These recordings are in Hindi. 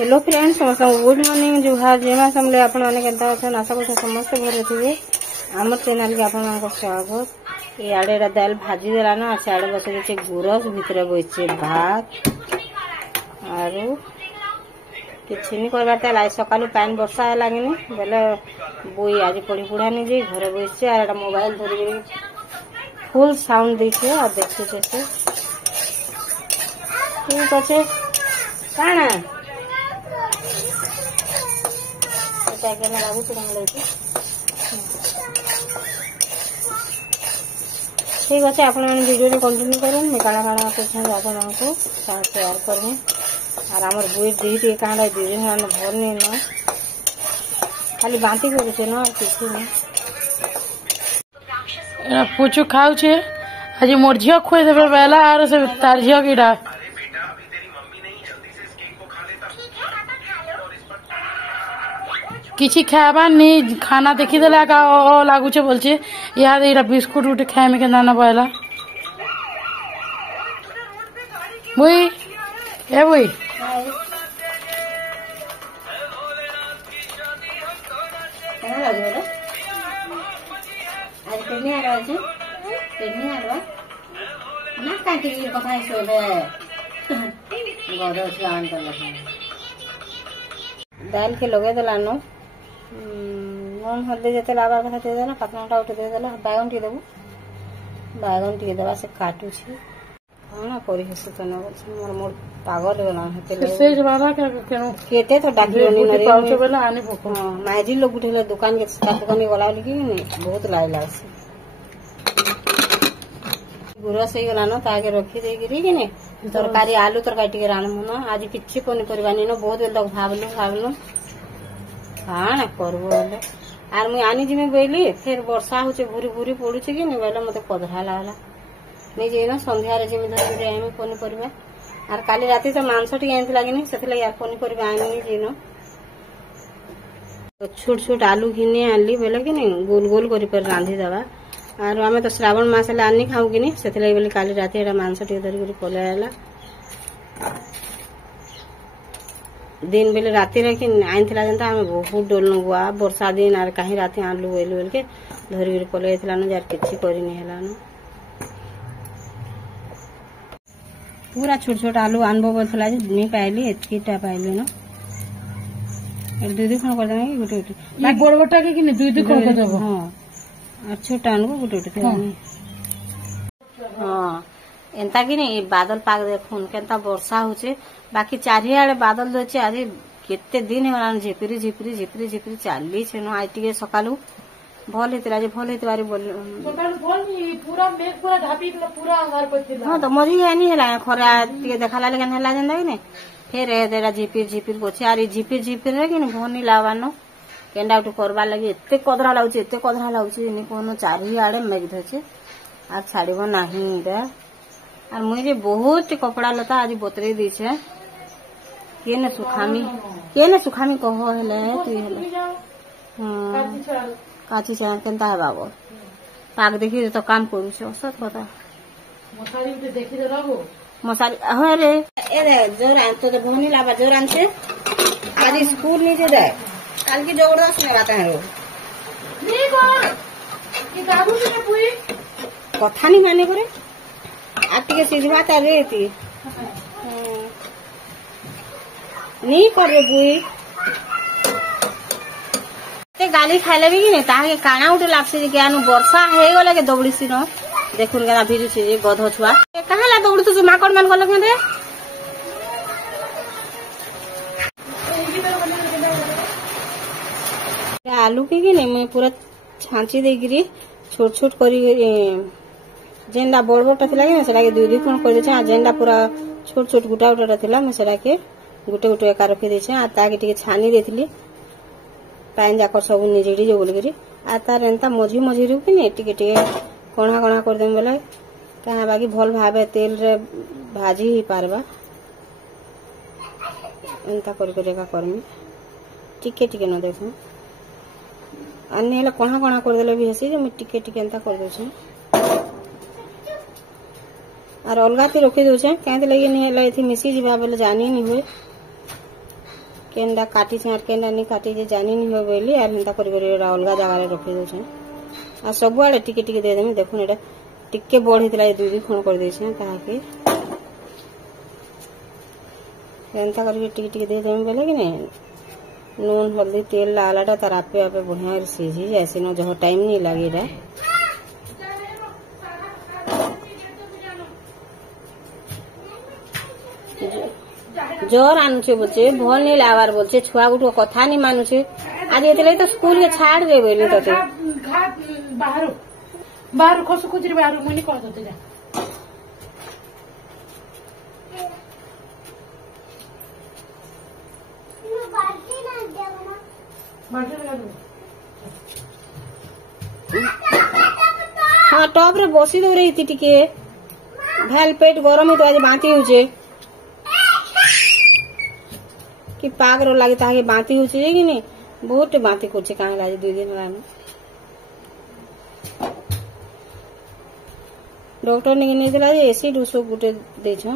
हेलो फ्रेंड्स, समस्त गुड मॉर्निंग जुहार जेमा समले आपण माने केनता अछन आशा करछ समस्त भले थिबे। हमर चैनल के आपण मानको स्वागत। ए आड़े दाल भाजी देला ना आड़े बसे छे गुरस भितरे बइछे भात आरो किछनी करबा त लाई सकालु पानी वर्षा लागिनी बेले बोई आज पड़ी पुड़ानी जे घरे बइछे आर मोबाइल धरि फुल साउंड देखे आ देखते जैसे ठीक अच्छे काना लागू ठीक अच्छे आप वीडियो कंटिन्यू करें मैं काड़ा काड़ा आपको शेयर करमी और आमर बुई दी काड़ा दीदी भर नहीं न खाली बांती करे ना किसी नहीं पुचु खाऊ छे आज मोर झियो खुए देबे बेला आर से तार झियो कीड़ा किसी खाबा नहीं खाना देखी देला का ओ लागू छे बोलछे यार एरा बिस्कुट उठ खाए में केना ना पहला बुई ए बुई आज पेनी आ रहा ना काटी की कथा सोबे गदो छान दाल के लगे देला नो नून हल्दी जते लाबार कथा दे देला पतनाटा उठे दे देला बैगन टी देबो बैगन टी देबा से काटू छी हां परी हेसे तो न मोर मोर पागल होना हेते से बाबा केनो केते तो डाकी नहीं नरे पाउचे बेला आने भोको माइजी लोग उठेले दुकान के दुकान में गला लगी नहीं बहुत लाई लासी गुरा से गला न ताके रखी दे गिरी कि नहीं तरकारी आलू तरकारी टिके रानमु न आज किछि पनी परिबानी न बहुत बेल तक भाबलु हां करबो बोले आर मुई आनी जिमे बोइली फिर वर्षा होचे भूरी भूरी पडुचे कि नहीं बोले मते पधरा लागला नहीं जे न संध्या रे जिमे धरि रे आमी पनी परिबा आर काली राती तो मांस टी आंत लागिनी सेथले यार पनी परिबा आनी जे न तो छोट छोट आलू घिने आनली बोले कि नहीं गोल गोल करि पर रांधी दबा आर आमे तो श्रावण मास ले आनी खाऊ कि नहीं सेथले बोले काली राती एटा मांस टी धरि करि पले आला दिन बेले राती रे कि आइनथिला जनता हमें बहुत डोलनु गुआ वर्षा दिन आर काहे राती आलू बोल बोल के धरि करि पले आइथिला न जार किछि करि नहीं हला न पूरा छोट छोट आलू आनबो बोलथला जे नहीं पाइली एतकीटा पाइली न एक दुई खण कर देबे गुटे गुटे ना बड़बटा के कि दुई दुई खण कर देबो हां और छोटा आनबो गुटे गुटे हां एंता कि नहीं बादल पाग देखुन केंता वर्षा होचे बाकी चारियाडे बादल दोचे आज केते दिन हेला झिपिरी झिपिरी झिपिरी झिपिरी चाली छे न आइटिके सकालू भल हेतला जे भल हेतवारी बोल सकाल भल नी पूरा मेघ पूरा ढापी पूरा अंगार पथिला हां तो मरी गानी हेला खरा टिके देखाला लगन हेला जंदा कि नहीं फिर ए देरा झिपिर झिपिर बोचे आरी झिपिर झिपिर रे कि नहीं भनी लावानो केंडा उठ करबा लागि एते कदरा लाउची नि कोनो चारियाडे मेघ धचे आ छाड़ीबो नाही रे और मुझे बहुत कपड़ा लता आज बतरे दी छे केने सुखामी कहो हेले तू हेले हां काची छे केनता है बाबू पाग देखि तो काम करू छे असत पता मसारी पे देखि दे लागो मसारी हो रे ए रे जोर आंतो तो भनी लाबा जोर आनते आज स्कूल नहीं दे काल की जबरदस्त में बात है नहीं बोल कि बाबू ने पूरी कथा नहीं माने करे आटी सीझवा तारे नहीं करे बुई गाली खाइले भी कि नहीं ताके काना उठे लागसे जे आनु वर्षा हे गले के दौड़ी सी न देखुन केना भिजु छे जे गध छुआ कहां ला दौड़ तू माकड़ मान गल के आलू के कि नहीं मैं पूरा छांची दे गिरी छोट छोट करी जेंडा बड़ बड़टा थिला कि सेटा के दुई दुई खण कर देछे आ जेंडा पूरा छोट छोट गुटा गुटा थिला मैं सेटा के गुटे गुटे एका रखि देछे आ ताके टिके छानी देथिली पाइन जाकर सब निजेडी जे बोल करी आ तार एंता मझी मझी रु कि नहीं टिके टिके कोणा कोणा कर देम बोले कहा बाकी भल भाबे तेल रे भाजी ही पारबा एंता कर करे का करमी टिके टिके न देखो अन्य हेला कोणा कोणा कर देले भी हसी जे मैं टिके टिके एंता कर देछे और अलगा ती रखी दे कहीं लगे नहीं मिसी जावा बोले जानी नहीं हुए केनडा काटी से केनडा नहीं काटी जे जानी नहीं हो बोली आर हेंता करी अलग जगह रखी दे आ सब आड़े टिके टिके देदेमी देखुन एटा टिके बड़ होता दुई दुई खण कर ताकि एंता करके टिके टिके देदेमी बोले कि नहीं नून हल्दी तेल लालाटा तार आपे आपे बढ़िया सीझी जैसे न जो टाइम नहीं लगे जोर आनुचे बोलचे भल नहीं लावार बोलचे छुआ गुटो कथा नहीं मानुचे आज ये तो स्कूल के छाड़ दे बोली तते बाहर बाहर खसु खुजरी बाहर मुनी कर दते जा हाँ टॉप रे बसी दो रही टिके भेल पेट गरम ही तो आज बांती होचे कि पाग रो लगे ताकि बांती होचे कि नहीं बहुत बांती करछे काहे लाजे 2 दिन लानो डॉक्टर ने नहीं दिला जे एसिड उसो गुटे दे छ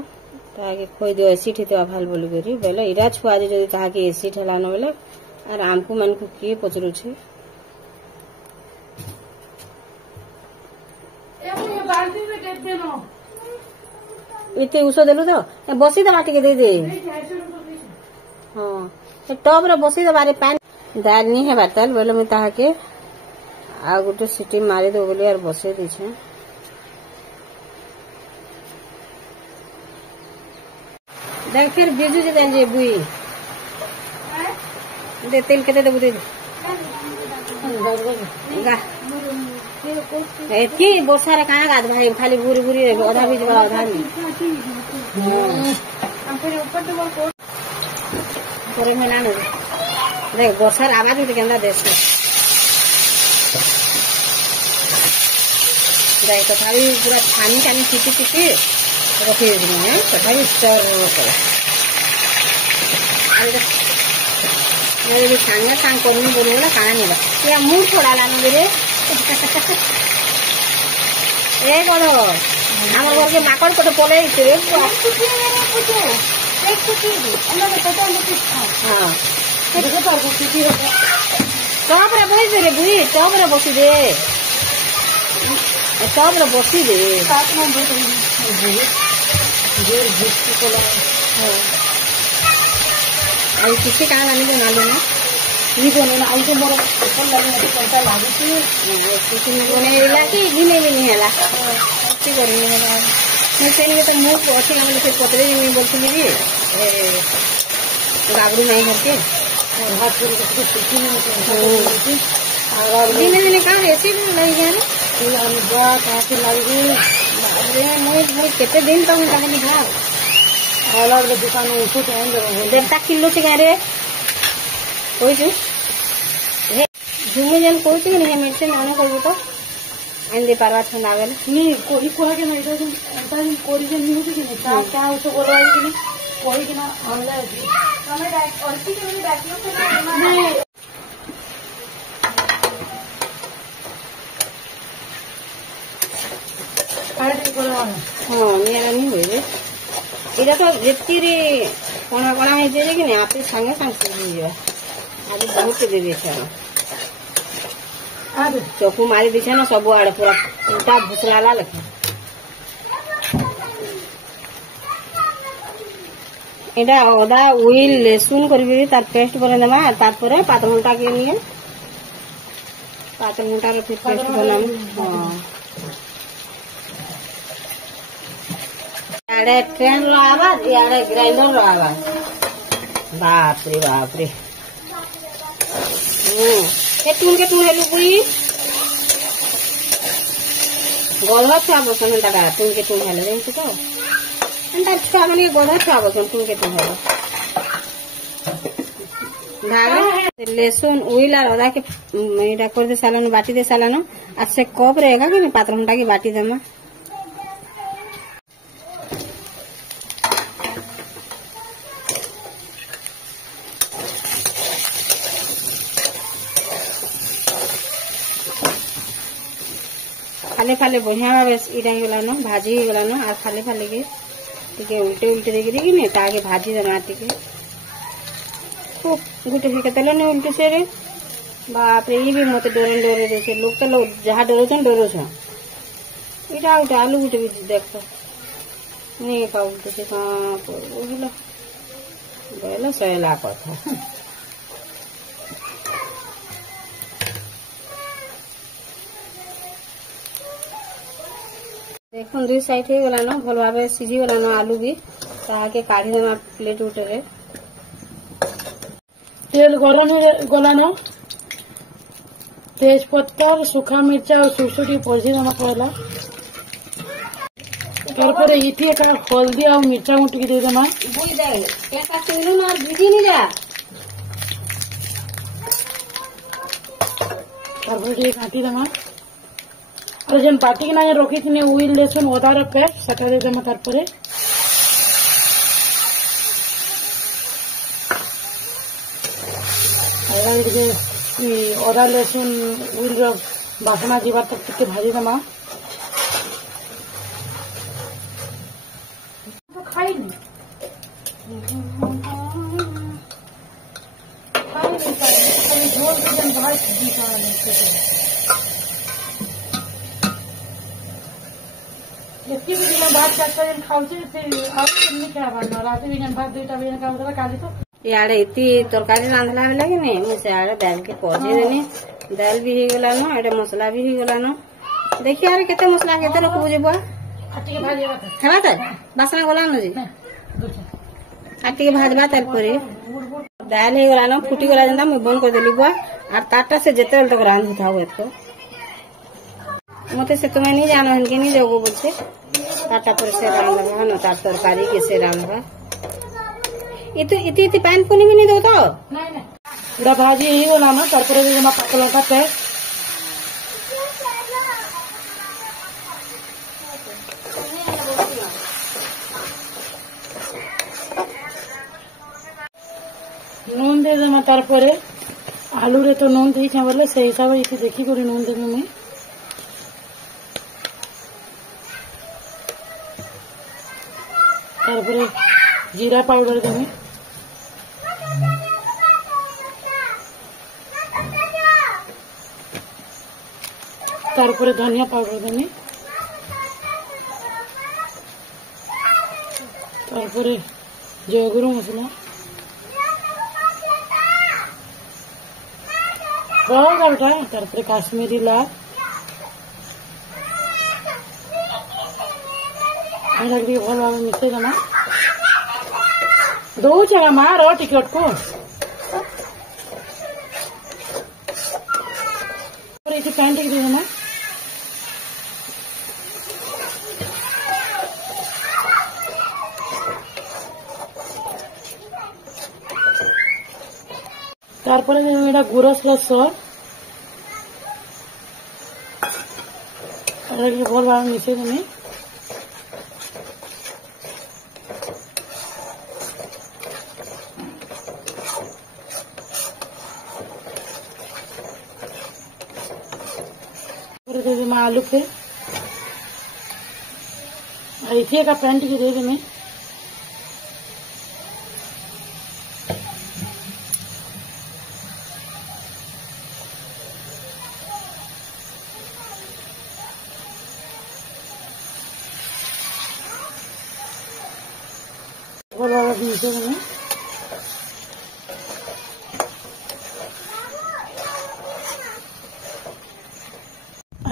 ताकि खोई दे एसिड हिते अभाल बोली करी बेले इरा छुआ जे जदी ताकि एसिड हला न बेले आर आमको मन को की पचरू छे ए बाल्टी में दे देनो इते उसो देलु तो बसी दे माटी के दे दे हाँ टॉप रे बसी दे बारे पानी दाल नहीं है बातल बोले मैं ताके आ गुटे सिटी मारी दो बोले यार बसे दी छे देख फिर बिजू जे देन जे बुई दे तेल केते देबु दे गा एती बोसा रे कहां गाद भाई खाली बुरी बुरी आधा बीजवा आधा नहीं हम फिर ऊपर तो करे में लानो देख बोसा रे आवाज उठ केंदा देस देख तो थाली पूरा छानी छानी चिटी चिटी रखी दी है तथापि स्टोर कर मेरे सांगा सांग करनी बोलूला काना नहीं या मूड छोड़ा लानी रे ए बड़ो हमर घर के माकड़ को तो पोले छे हां देखो पर कुटी रे टॉप रे बोई रे बुई टॉप रे बसी दे टॉप रे बसी दे साथ में बुई जोर जिसकी को आई किसी कान आने को ना लेना ये तो ना आई तो मोर ऊपर लगे पैसा लागू छी किसी ने इला कि गिने नहीं हला की करनी है मैं सेनी तो मुंह अच्छी लगे से पतरे नहीं बोलती जी गागरू नहीं करके हाथ पूरी को कुछ नहीं और गिने कहां ऐसे नहीं गया ना हम बात आके लगी अरे मैं कितने दिन तक कहां निकला अलग दुकान में कुछ देवता किलो से गए रे कोई छु झुमे जन कोई छु नहीं मेडिसिन आने को तो एन दे पारवा छ लागल नहीं कोई कोहा के नहीं तो एंता कोरी जन नहीं होती कि क्या क्या उसको बोलवा कि कोई कि ना ऑनलाइन हमें और की के डाक्टर नहीं हाँ मेरा नहीं हुए इधर तो जितनी रे कोना कोना है जे कि नहीं आप संगे संग सीधी आज बहुत दे दे छ आज चोकू मारी दी छ ना सब आड़े पूरा उल्टा भुसलाला लखे एडा ओदा उइल लेसुन करबी तार पेस्ट बने देमा तार परे पात मुंटा के लिए पात मुंटा रे फिर पेस्ट बनाम हां याडे ट्रेन रो आवाज याडे ग्राइंडर रो आवाज बाप रे के टून हेलु बुई गोधा छा बसन दादा टून के टून हेले देन तो अंता छा माने गोधा छा बसन टून के टून हेले धागा लेसुन उइला रदा के मेरा कर दे सालन बाटी दे सालन आज से कप रहेगा कि पात्र घंटा की बाटी देमा खाले खाले बढ़िया भावे इटा गला न भाजी गला न आ खाले खाले के टिके उल्टे उल्टे देके कि नहीं ताके भाजी देना टिके गुटे से केते नहीं उल्टी से रे बाप रे ये भी मत डरे देखे लोग तो लोग जहाँ डरो छो इटा उठा आलू गुटे भी देख नहीं का उल्टी से कहाँ पर बोलो सैला कथा देखो दुई साइड हो गला न भल भाव सीझी गला न आलू भी ताके काढ़ी देमा प्लेट उठे रे तेल गरम ही गला न तेज पत्तर सूखा मिर्चा और सुरसुटी पड़सी देमा पहला तार इति एक हल्दी और मिर्चा गुटिकी दे देमा बुई दे के काटिनु न भिजी नि जा तार काटी देमा और जेन पाटी ना रखी थी उइल लेसुन अदा रखे सेटा दे देमा तार अदा लेसुन उइल बासना जीवा तक टिके भाजी देमा एति भी दिन भात 4 दिन खाऊचे नहीं खावा रात भी भात 2टा भी खाऊला काली तो यारे इति तरकारी रांधला बेला कि नहीं मुझे यारे दाल के पौधे देनी दाल भी हो गला न एटा मसला भी हो गला न देखिए यार केते मसला केते लोग बुझे बुआ आटी के भाजी हेबा त बासना गला न जी आटी के भाजबा तार परे दाल हो गला न फुटी गला जंदा मैं बंद कर देली बुआ और ताटा से जेते तक रांध था हो तो मते से तुम्हें नहीं जानो हन के नहीं जाओ बोलछे ताटा पर से रांधबा न तार तरकारी के से रांधबा इति पानी पुनी भी नहीं दो तो नहीं भाजी ही गला ना तार जमा पकला का नून दे देमा तार आलू रे तो नून थी बोले से हिसाब से देखी कर नून देवी मुई तार जीरा पाउडर देमी तार धनिया पाउडर देमी तार जयगुरु मसला बहुत तार काश्मीरी लाल भल भाव मिसई देमा दौचे माँ रो टिकट को पैन टिक देमा तार गुरस सर भल भाव मिसई देमी आलू पे ऐसे का पैंट की दे दें नीचे में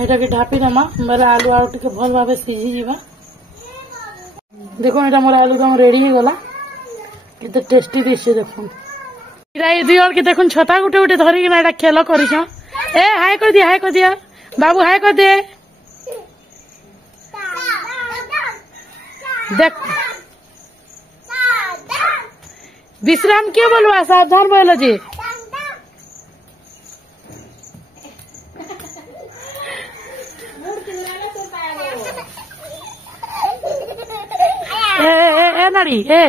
एटा के ढापी देमा मेरा आलू आलू टिके भल भाव सीझी जीवा देखो एटा मोर आलू दम रेडी हो गला केते टेस्टी दिसे देखो इरा ए दुई और के देखो छता गुटे गुटे धरि के एटा खेल करिस ए हाय कर दिया बाबू हाय कर दे देख विश्राम क्यों बोलवा सावधान बोलो जी ए नारी ए